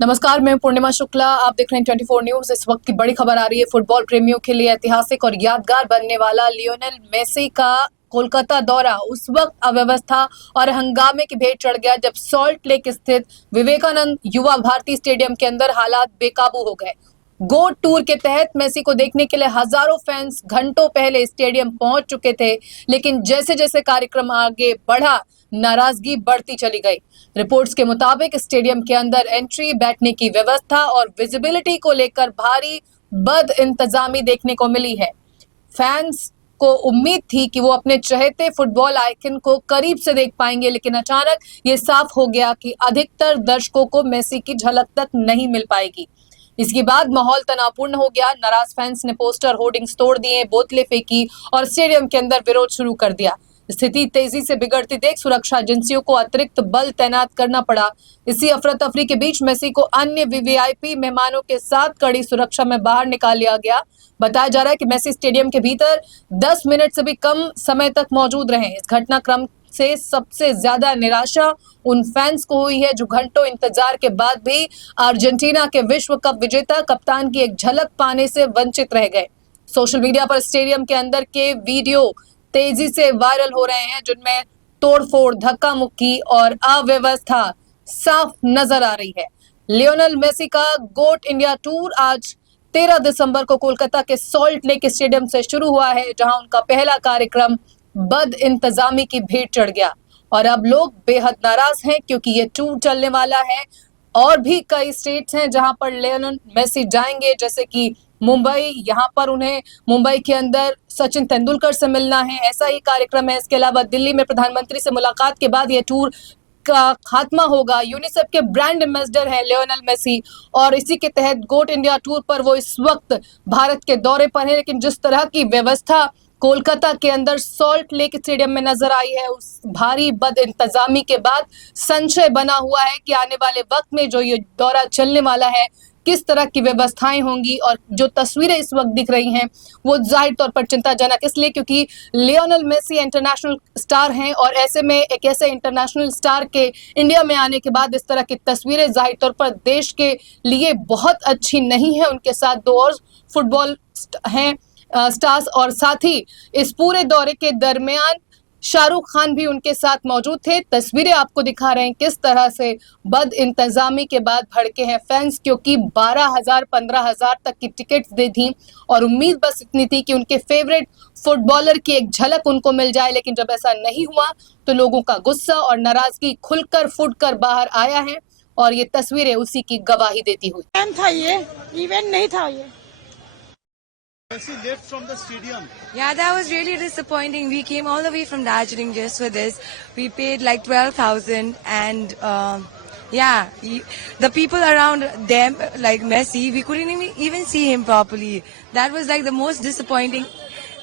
नमस्कार, मैं पूर्णिमा शुक्ला। आप देख रहे हैं 24 न्यूज। इस वक्त की बड़ी खबर आ रही है फुटबॉल प्रेमियों के लिए। ऐतिहासिक और यादगार बनने वाला लियोनेल मेसी का कोलकाता दौरा उस वक्त अव्यवस्था और हंगामे की भेंट चढ़ गया जब सॉल्ट लेक स्थित विवेकानंद युवा भारती स्टेडियम के अंदर हालात बेकाबू हो गए। गोट टूर के तहत मेसी को देखने के लिए हजारों फैंस घंटों पहले स्टेडियम पहुंच चुके थे, लेकिन जैसे जैसे कार्यक्रम आगे बढ़ा, नाराजगी बढ़ती चली गई। रिपोर्ट्स के मुताबिक स्टेडियम के अंदर एंट्री, बैठने की व्यवस्था और विजिबिलिटी को लेकर भारी बद इंतजामी देखने को मिली है। फैंस को उम्मीद थी कि वो अपने चहेते फुटबॉल आइकन को करीब से देख पाएंगे, लेकिन अचानक ये साफ हो गया कि अधिकतर दर्शकों को मेसी की झलक तक नहीं मिल पाएगी। इसके बाद माहौल तनावपूर्ण हो गया। नाराज फैंस ने पोस्टर, होर्डिंग्स तोड़ दिए, बोतलें फेंकी और स्टेडियम के अंदर विरोध शुरू कर दिया। स्थिति तेजी से बिगड़ती देख सुरक्षा एजेंसियों को अतिरिक्त बल तैनात करना पड़ा। इसी अफरा तफरी के बीच मेसी को अन्य वीवीआईपी मेहमानों के साथ कड़ी सुरक्षा में बाहर निकाल लिया गया। बताया जा रहा है कि मेसी स्टेडियम के भीतर 10 मिनट से भी कम समय तक मौजूद रहे। इस घटनाक्रम से सबसे ज्यादा निराशा उन फैंस को हुई है जो घंटों इंतजार के बाद भी अर्जेंटीना के विश्व कप विजेता कप्तान की एक झलक पाने से वंचित रह गए। सोशल मीडिया पर स्टेडियम के अंदर के वीडियो तेजी से वायरल हो रहे हैं, जिनमें तोड़फोड़, धक्का मुक्की और अव्यवस्था साफ नजर आ रही है। लियोनेल मेसी का गोट इंडिया टूर आज 13 दिसंबर को कोलकाता के सॉल्ट लेक स्टेडियम से शुरू हुआ है, जहां उनका पहला कार्यक्रम बद इंतजामी की भेंट चढ़ गया और अब लोग बेहद नाराज हैं क्योंकि ये टूर चलने वाला है। और भी कई स्टेट्स हैं जहां पर लियोनेल मेसी जाएंगे, जैसे कि मुंबई। यहाँ पर उन्हें मुंबई के अंदर सचिन तेंदुलकर से मिलना है, ऐसा ही कार्यक्रम है। इसके अलावा दिल्ली में प्रधानमंत्री से मुलाकात के बाद ये टूर का खात्मा होगा। यूनिसेफ के ब्रांड एम्बेसडर है लियोनेल मेसी और इसी के तहत गोट इंडिया टूर पर वो इस वक्त भारत के दौरे पर है। लेकिन जिस तरह की व्यवस्था कोलकाता के अंदर सॉल्ट लेक स्टेडियम में नजर आई है, उस भारी बद इंतजामी के बाद संशय बना हुआ है कि आने वाले वक्त में जो ये दौरा चलने वाला है, किस तरह की व्यवस्थाएं होंगी। और जो तस्वीरें इस वक्त दिख रही हैं वो जाहिर तौर पर चिंताजनक इसलिए क्योंकि लियोनेल मेसी इंटरनेशनल स्टार हैं और ऐसे में एक ऐसे इंटरनेशनल स्टार के इंडिया में आने के बाद इस तरह की तस्वीरें जाहिर तौर पर देश के लिए बहुत अच्छी नहीं है। उनके साथ दो और फुटबॉल हैं स्टार्स, और साथ ही इस पूरे दौरे के दरमियान शाहरुख खान भी उनके साथ मौजूद थे। तस्वीरें आपको दिखा रहे हैं किस तरह से बद इंतजामी के बाद भड़के हैं फैंस, क्योंकि 12,000 15,000 तक की टिकट्स दी थी और उम्मीद बस इतनी थी कि उनके फेवरेट फुटबॉलर की एक झलक उनको मिल जाए। लेकिन जब ऐसा नहीं हुआ तो लोगों का गुस्सा और नाराजगी खुलकर फूटकर बाहर आया है और ये तस्वीरें उसी की गवाही देती हुई। था ये इवेंट नहीं था ये। Messi left from the stadium. Yeah, that was really disappointing. We came all the way from Darjeeling just for this. We paid like 12,000 and the people around them, like Messi, we couldn't even see him properly. That was like the most disappointing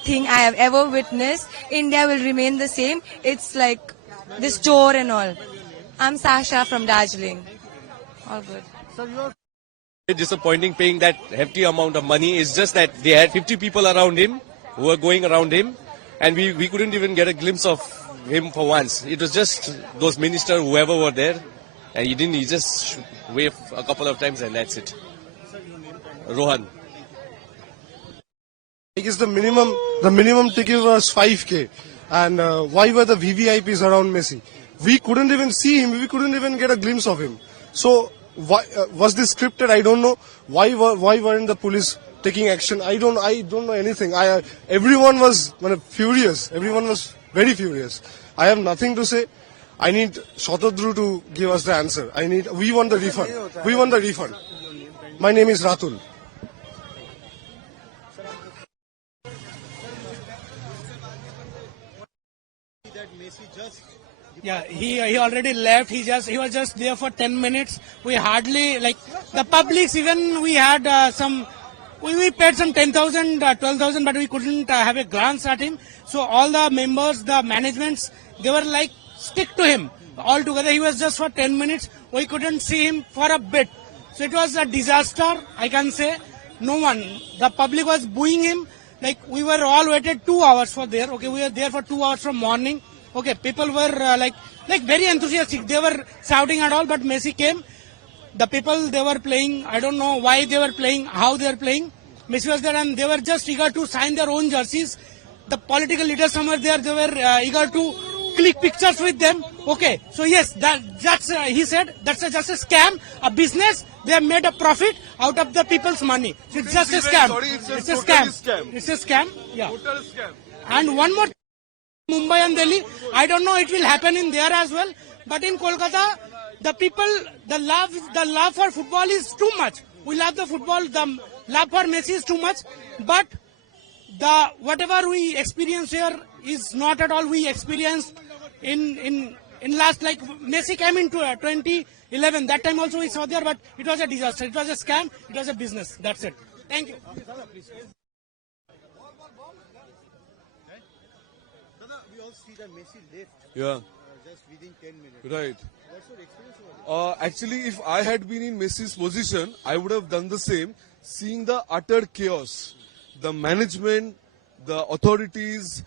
thing I have ever witnessed. India will remain the same. It's like this tour and all. I'm Sasha from Darjeeling. All good. Sir, you are Very disappointing paying that hefty amount of money. It's just that they had 50 people around him who were going around him and we couldn't even get a glimpse of him for once. It was just those ministers, whoever were there, and he just waved a couple of times and that's it. Rohan. I guess the minimum ticket was 5K, and why were the VVIPs around Messi? We couldn't even see him. We couldn't even get a glimpse of him. So why was this scripted? I don't know. Why weren't the police taking action? I don't know anything. Everyone was furious. Everyone was very furious. I have nothing to say. I need Shatadru to give us the answer. We want the refund. We want the refund. My name is Ratul. that Messi just Yeah, he already left. He was just there for 10 minutes. We hardly the publics. Even we had we paid some 10,000, 12,000, but we couldn't have a glance at him. So all the members, the managements, they were like stick to him all together. He was just for 10 minutes. We couldn't see him for a bit. So it was a disaster, I can say. No one. The public was booing him. Like we were all waited 2 hours for there. Okay, we were there for 2 hours from morning. Okay, people were like very enthusiastic. They were shouting at all, but Messi came. The people they were playing, I don't know why they were playing, how they were playing. Messi was there and they were just eager to sign their own jerseys. The political leaders somewhere there, they were eager to click pictures with them. Okay, so yes, that's he said that's just a scam, a business. They have made a profit out of the people's money. So it's just a scam. It's a scam. It's a scam. Yeah. Total scam. And one more, Mumbai and Delhi. I don't know it will happen in there as well, but in Kolkata, the people, the love for football is too much. We love the football. The love for Messi is too much, but the whatever we experience here is not at all we experienced in last, like Messi came into 2011. That time also we saw there, but it was a disaster. It was a scam. It was a business. That's it. Thank you. We all see that Messi left Yeah, just within 10 minutes. right. What's your experience over there? Actually, if I had been in Messi's position, I would have done the same. Seeing the utter chaos, the management, the authorities,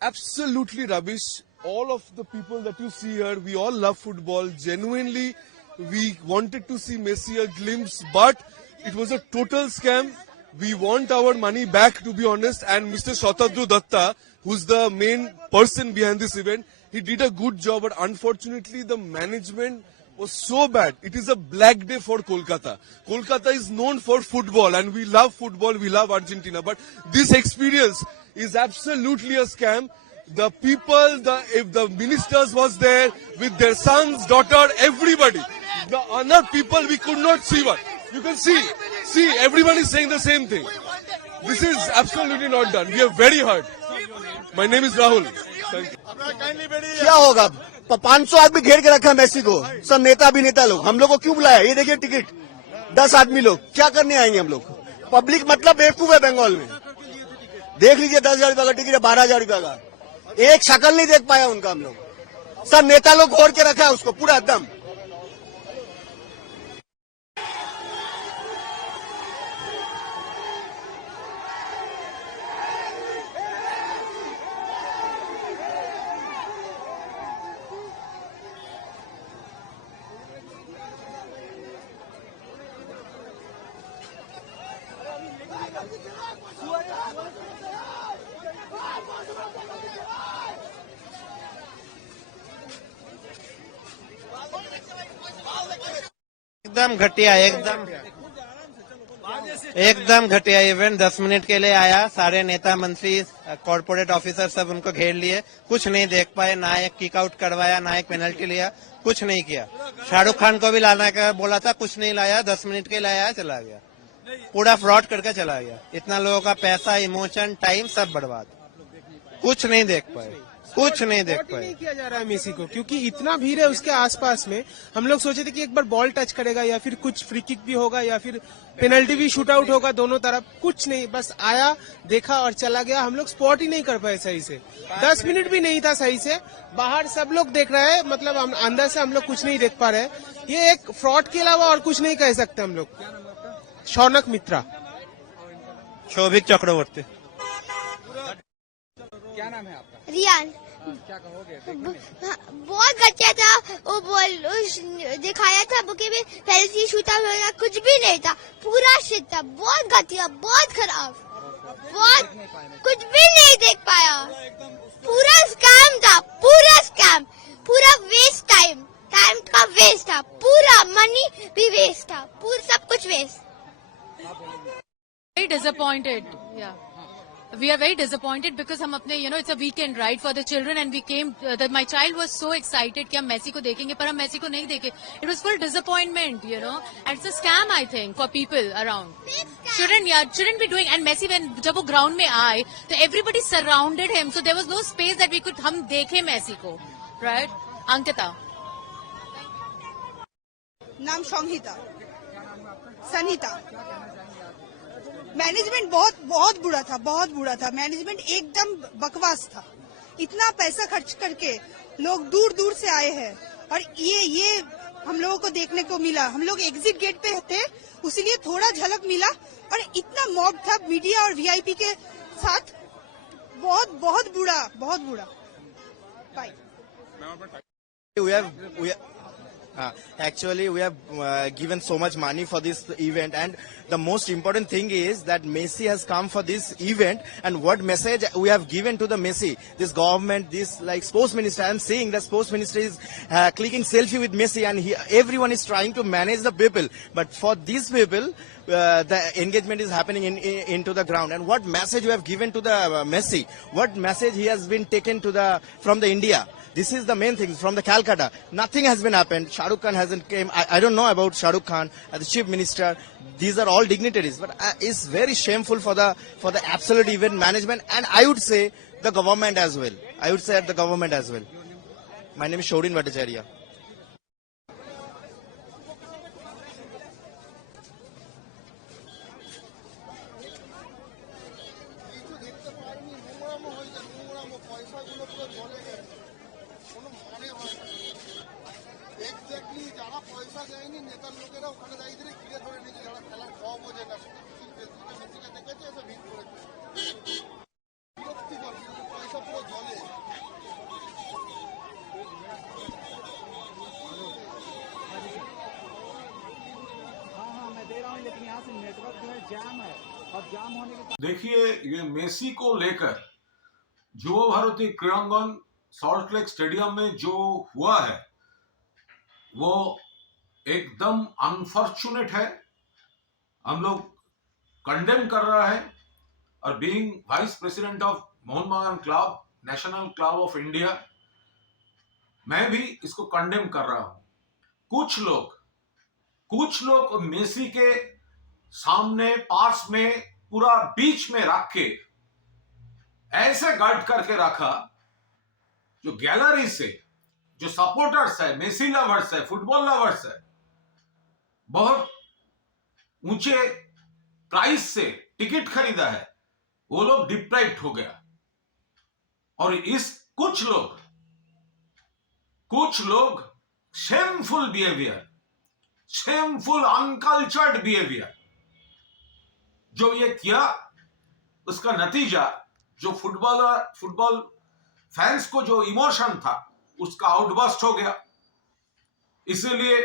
absolutely rubbish. All of the people that you see here, we all love football. Genuinely, we wanted to see Messi a glimpse, but it was a total scam. We want our money back, to be honest. And Mr. Shatabdu Datta, who's the main person behind this event, he did a good job, but unfortunately, the management was so bad. It is a black day for Kolkata. Kolkata is known for football, and we love football, we love Argentina. But this experience is absolutely a scam. The people, if the ministers was there with their sons, daughter, everybody. The other people we could not see one. You can see, everyone is saying the same thing. This is absolutely not done. We are very hurt. My name is Rahul. Thank you. क्या होगा 500 आदमी घेर के रखा है Messi को, सब नेता अभिनेता लोग. हम लोग को क्यों बुलाया? ये देखिए टिकट 10 आदमी लोग क्या करने आएंगे हम लोग? पब्लिक मतलब बेवकूफ है बंगाल में. देख लीजिए 10,000 रुपए का टिकट है, 12,000 रुपए का. एक शक्ल नहीं देख पाया उनका हम लोग. सब नेता लोग घोर के रखा है उसको पूरा एकदम. एकदम घटिया, एकदम घटिया इवेंट. 10 मिनट के लिए आया, सारे नेता मंत्री कॉर्पोरेट ऑफिसर सब उनको घेर लिए, कुछ नहीं देख पाए. ना एक किक आउट करवाया, ना एक पेनल्टी लिया, कुछ नहीं किया. शाहरुख खान को भी लाना का बोला था, कुछ नहीं लाया. 10 मिनट के लिए आया, चला गया. पूरा फ्रॉड करके चला गया. इतना लोगों का पैसा, इमोशन, टाइम सब बर्बाद. कुछ नहीं देख पाए, कुछ नहीं देख पाए. नहीं किया जा रहा है मेसी को, क्योंकि इतना भीड़ है उसके आसपास में. हम लोग सोचे थे कि एक बार बॉल टच करेगा या फिर कुछ फ्री किक भी होगा या फिर पेनल्टी भी शूट आउट होगा दोनों तरफ. कुछ नहीं, बस आया, देखा और चला गया. हम लोग स्पॉट ही नहीं कर पाए सही से. 10 मिनट भी नहीं था सही से. बाहर सब लोग देख रहे हैं, मतलब हम अंदर से हम लोग कुछ नहीं देख पा रहे. ये एक फ्रॉड के अलावा और कुछ नहीं कह सकते हम लोग. शौनक मित्रा. शोभिक चक्रवर्ती. क्या नाम है आपका? रियान. क्या कहोगे? बहुत अच्छा था वो बॉल दिखाया था बुके में. पेनल्टी शूट आउट कुछ भी नहीं था, पूरा शिट था. बहुत घटिया, बहुत खराब, बहुत कुछ भी नहीं देख पाया. पूरा स्कैम था, पूरा स्कैम, पूरा वेस्ट टाइम का वेस्ट था. पूरा मनी भी वेस्ट था, पूरा सब कुछ waste. Very disappointed. Yeah. We are very disappointed because हम अपने it's a weekend right for the children and we came that my child was so excited कि हम मेसी को देखेंगे, पर हम मेसी को नहीं देखे. It was full disappointment, and it's a scam I think for people around. Shouldn't be doing. And Messi जब वो ground में आए तो everybody surrounded him, so there was no space that we could हम देखे मेसी को, right? Ankita. नाम संहिता. Sanita. Management बहुत बुरा था, बहुत बुरा था. मैनेजमेंट एकदम बकवास था. इतना पैसा खर्च करके लोग दूर दूर से आए हैं और ये हम लोगों को देखने को मिला. हम लोग एग्जिट गेट पे थे, उसीलिए थोड़ा झलक मिला. और इतना मॉब था मीडिया और वीआईपी के साथ. बहुत बुरा, बहुत बुरा. Bye. Actually, we have given so much money for this event, and the most important thing is that Messi has come for this event. And what message we have given to the Messi, this government, this like sports minister. I am seeing the sports minister is clicking selfie with Messi, and everyone is trying to manage the people. But for these people, the engagement is happening into the ground. And what message we have given to the Messi? What message he has been taken to from the India? This is the main thing from the Calcutta. Nothing has been happened. Shah Rukh Khan hasn't came. I don't know about Shah Rukh Khan, the chief minister. These are all dignitaries, but it's very shameful for the absolute event management. And I would say the government as well. I would say at the government as well. My name is Shorin Bhattacharya. देखिए, ये Messi को लेकर युवा Bharti क्रीड़ांगन salt lake stadium में जो हुआ है वो एकदम अनफॉर्चुनेट है। हम लोग कंडेम कर रहा है, और being vice president of Mohan Bagan club, national club of India, मैं भी इसको कंडेम कर रहा हूं। कुछ लोग मेसी के सामने पास में पूरा बीच में रख के ऐसे गार्ड करके रखा, जो गैलरी से जो सपोर्टर्स है, मेसी लवर्स है, फुटबॉल लवर्स है, बहुत ऊंचे प्राइस से टिकट खरीदा है, वो लोग डिप्राइव्ड हो गया। और कुछ लोग shameful behaviour, shameful uncultured behaviour जो ये किया, उसका नतीजा जो फुटबॉल फैंस को जो इमोशन था उसका आउटबर्स्ट हो गया। इसीलिए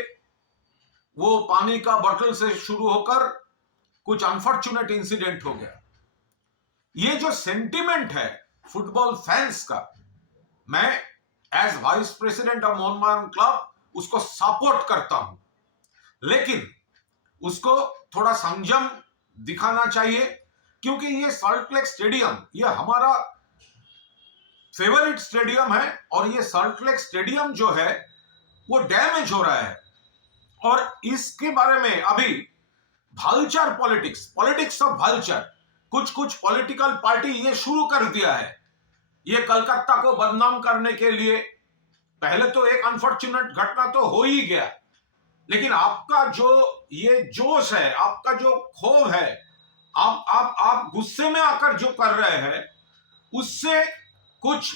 वो पानी का बोतल से शुरू होकर कुछ अनफॉर्चुनेट इंसिडेंट हो गया। ये जो सेंटिमेंट है फुटबॉल फैंस का, मैं as vice president of Mohan Bagan club उसको सपोर्ट करता हूं, लेकिन उसको थोड़ा संयम दिखाना चाहिए, क्योंकि ये सॉल्ट लेक स्टेडियम ये हमारा फेवरेट स्टेडियम है, और ये सॉल्ट लेक स्टेडियम जो है वो डैमेज हो रहा है। और इसके बारे में अभी भालचर पॉलिटिक्स ऑफ भालचर, कुछ पॉलिटिकल पार्टी ये शुरू कर दिया है, ये कलकत्ता को बदनाम करने के लिए। पहले तो एक अनफॉर्चुनेट घटना तो हो ही गया, लेकिन आपका जो ये जोश है, आपका जो क्षोभ है, आप गुस्से में आकर जो कर रहे हैं, उससे कुछ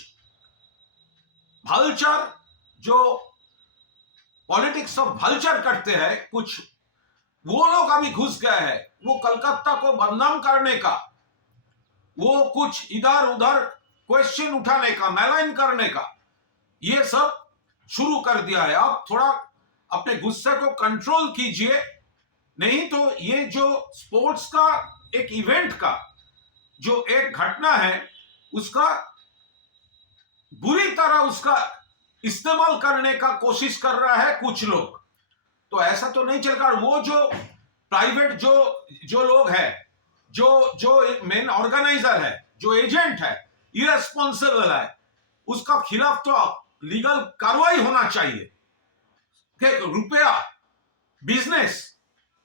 भालचर जो पॉलिटिक्स ऑफ भालचर करते हैं, कुछ वो लोग अभी घुस गए हैं, वो कलकत्ता को बदनाम करने का, वो कुछ इधर उधर क्वेश्चन उठाने का, मैलाइन करने का, ये सब शुरू कर दिया है। आप थोड़ा अपने गुस्से को कंट्रोल कीजिए, नहीं तो ये जो स्पोर्ट्स का एक इवेंट का जो एक घटना है, उसका बुरी तरह उसका इस्तेमाल करने का कोशिश कर रहा है कुछ लोग। तो ऐसा तो नहीं चलेगा। वो जो प्राइवेट जो लोग हैं, जो मेन ऑर्गेनाइजर है, जो एजेंट है, इरेस्पॉन्सिबल है, उसका खिलाफ तो लीगल कार्रवाई होना चाहिए। रुपया बिजनेस,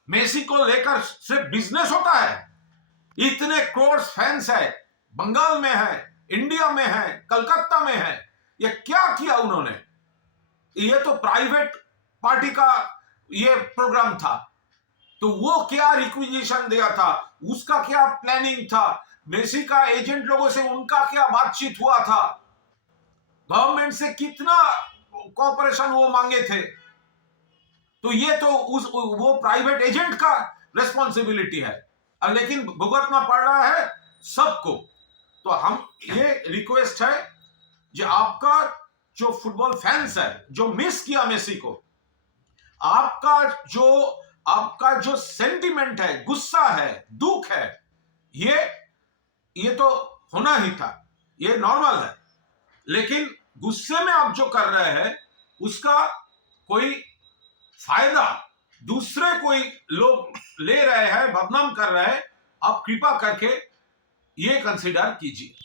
मेसी को लेकर सिर्फ बिजनेस होता है। इतने करोड़ फैंस है, बंगाल में है, इंडिया में है, कलकत्ता में है, ये क्या किया उन्होंने? ये तो प्राइवेट पार्टी का ये प्रोग्राम था, तो वो क्या रिक्विजिशन दिया था, उसका क्या प्लानिंग था, मेसी का एजेंट लोगों से उनका क्या बातचीत हुआ था, गवर्नमेंट से कितना कोऑपरेशन वो मांगे थे। तो ये तो वो प्राइवेट एजेंट का रेस्पॉन्सिबिलिटी है, लेकिन भुगतना पड़ रहा है सबको। तो हम ये रिक्वेस्ट है जो आपका जो फुटबॉल फैंस है, जो मिस किया मेसी को, आपका जो सेंटिमेंट है, गुस्सा है, दुख है, ये तो होना ही था, ये नॉर्मल है। लेकिन गुस्से में आप जो कर रहे हैं उसका कोई फायदा दूसरे कोई लोग ले रहे हैं, बदनाम कर रहे हैं, आप कृपा करके ये कंसीडर कीजिए।